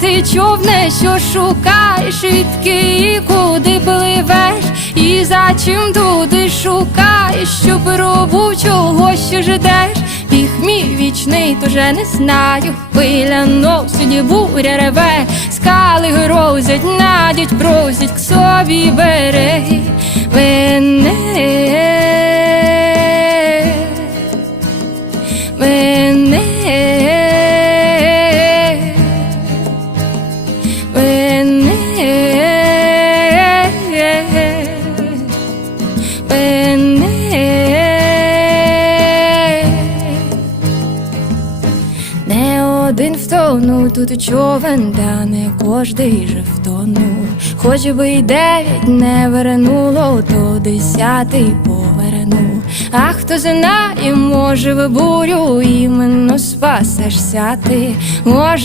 ти човне, що шукаєш, відки і куди пливеш, і за чим туди шукаєш, що пробув що ще ждеш, біг мій вічний, то не знаю. Хвиля носить, буря реве, скали грозять, надіть, просять к собі береги мене. спини, не один втонув тут човен, та не кожний же втонув. Хоч би й дев'ять не вернуло, то десятий поверну. А хто знає, може, в бурю іменно спасешся ти. може